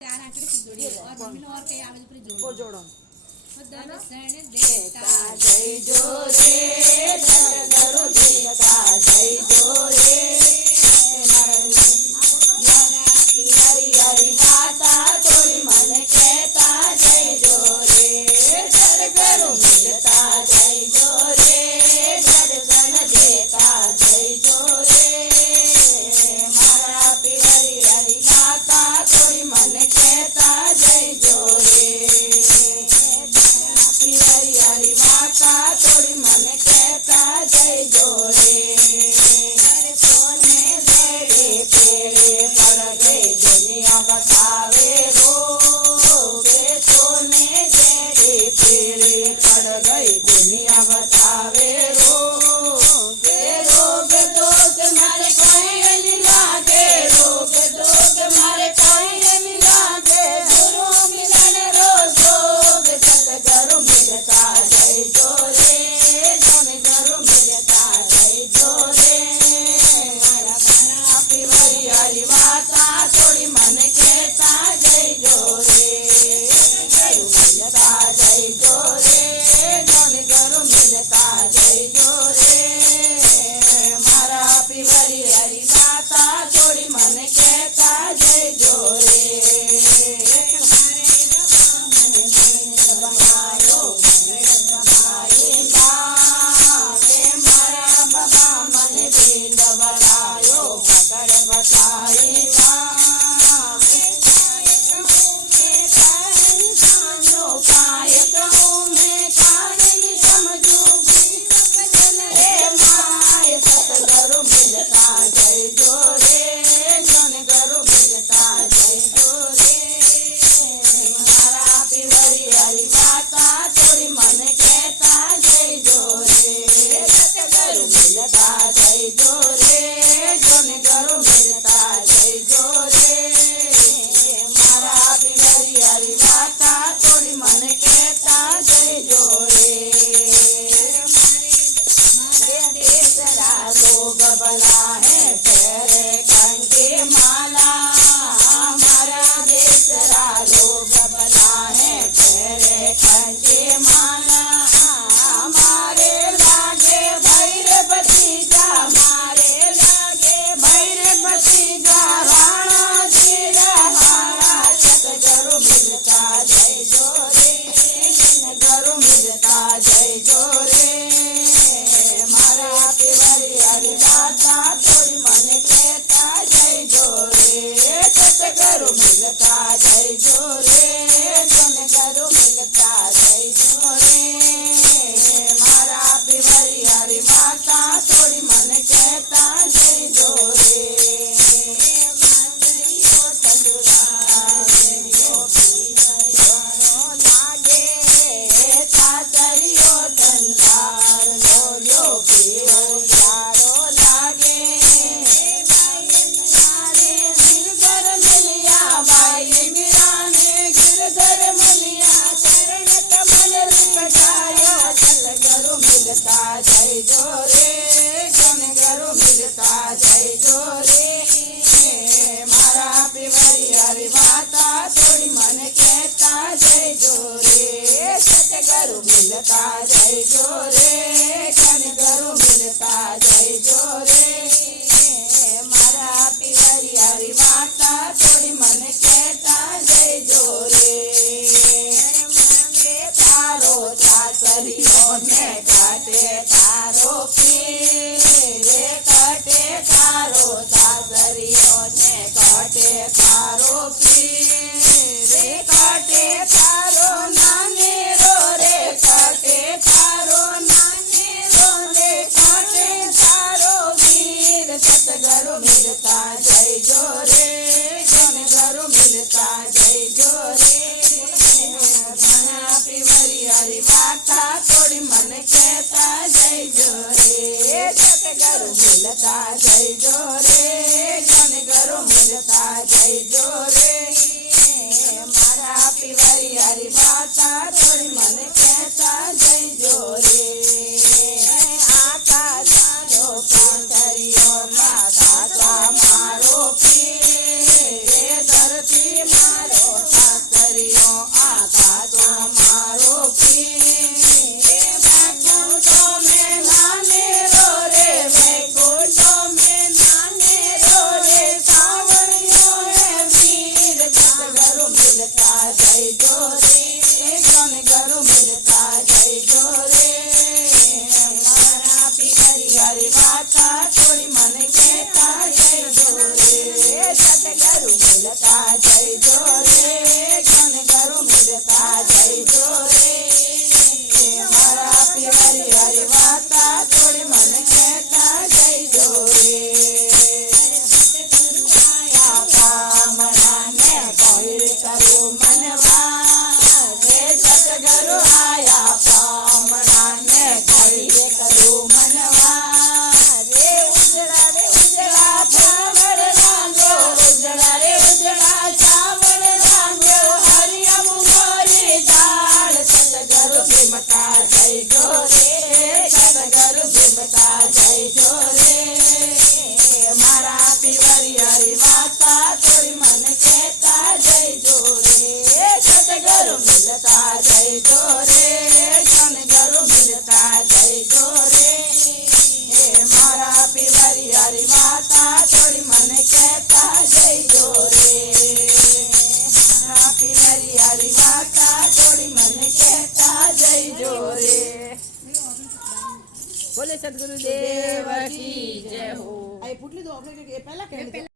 चार आंकड़े से जोड़िए और मम्मी ने और कई आगे ऊपर जोड़ो जोड़ो दर्शन देता जय जोरे धरो देता जय जोरे हरी हरी माता थोड़ी मन कहता जय जोरे सर करो मिलता जय जोरे दर्शन देता जय जोरे मारा हरी हरी माता थोड़ी मन कहता जय जोरे हरी हरी माता थोड़ी मन कहता जय जोरे सोने तेरे पेड़े पड़ गए दुनिया बतावे रोगे सोने तेरे पेड़े पड़ गए दुनिया बतावे रोगे रोग दोग मारे कोई नहीं लागे रोग दोग मारे कोई नहीं लागे गुरु मिलन रोज रोग सतगुरु मिलता जय जोरे धन गुरु मिलता जय जोरे हरी हरी माता थोड़ी मन कहता जय जोरे गुरु मिलता जय जोरे धन गुरु मिलता जय जोरे मारा हरी हरी माता थोड़ी मन कहता जय जोरे बनायो मारा बाबा मन भेद बनायो पकड़ बताएगा काय कहूँ मैं कारण समझू माय सतगुरु मिलता जय जोरे धन गुरु मिलता जय जोरे मारा हरी हरी माता थोड़ी मन कहता जय जोरे सतगुरु मिलता जय जोरे धन गुरु मिलता जय जोरे मारा हरी हरी माता थोड़ी मन कहता जय जोरे तेरा रोग बला है तेरे कंके माला हमारा देसरा रोग बला है तेरे कंके माला हमारे लागे भैर भतीजा हमारे लागे भैर भतीजा राणा जी रहाड़ा सतगुरु मिलता जय जोरे गुरु मिलता जय जोरे मारा हरी हरी माता थोड़ी मन कहता जय जोरे सतगुरु मिलता जय जोरे धन गुरु मिलता जय जोरे मारा हरी हरी माता थोड़ी मन कहता जय जोरे लागे तातरियो तंदार लोयो पियो लागे गिरधर मिलिया भाई मिलाने गिरधर मिलिया चरण कमल कटाया चल गुरु मिलता जय जोरे धन गुरु मिलता जय जोरे मारा हरी हरी माता थोड़ी मन कहता जय जोरे सतगुरु मिलता जय जोरे धन गुरु मिलता जय जोरे मारा हरी हरी माता थोड़ी मन कहता जय जोरे तारो चाचरियों ने काटे तारो पीरे काटे तारो चाचरियों ने काटे तारो पीरे काटे तारो नाने रो रे काटे तारो नाने रो रे काटे तारो वीर सतगुरु मिलता जय जोरे धन गुरु मिलता जय जोरे हरी हरी माता थोड़ी मन कहता जय जोरे सतगुरु मिलता जय जोरे धन गुरु मिलता जय जोरे मारा हरी हरी माता थोड़ी मन कहता जय जोरे आकाश मारो पाथरियों माता मारो पीरे धरती मारो મિલતા જઈજો રે જોને ઘરો મિલતા જઈજો રે મારા પિયરી હરી વાતા થોડી મને કહેતા જઈજો રે સતગુરુ મિલતા જઈજો રે જોને ઘરો મિલતા જઈજો રે મારા પિયરી હરી વાતા થોડી મને કહેતા જઈજો રે સતગુરુ આયા પામણાને કહીએ કરું મનવા રે ઉજળા ચાવડ રાંધ્યો ઉજળા રે ઉજળા ચાવડ રાંધ્યો હરિયમ મોરી દાળ સતગુરુ ભીમતા જઈજો રે સતગુરુ ભીમતા જઈજો રે મારા પિયરી હરી વાતા થોડી મને કહેતા જઈજો રે સતગુરુ મિલતા જઈજો રે સતગુરુ મિલતા જઈજો રે મારા પિયરી હરી વાતા થોડી મને કહેતા જઈજો રે મારા પિયરી હરી વાતા થોડી મને કહેતા જઈજો રે બોલે સદગુરુદેવ કી જય હો આ એ પુટલી તો આપણે કે પહેલા કહે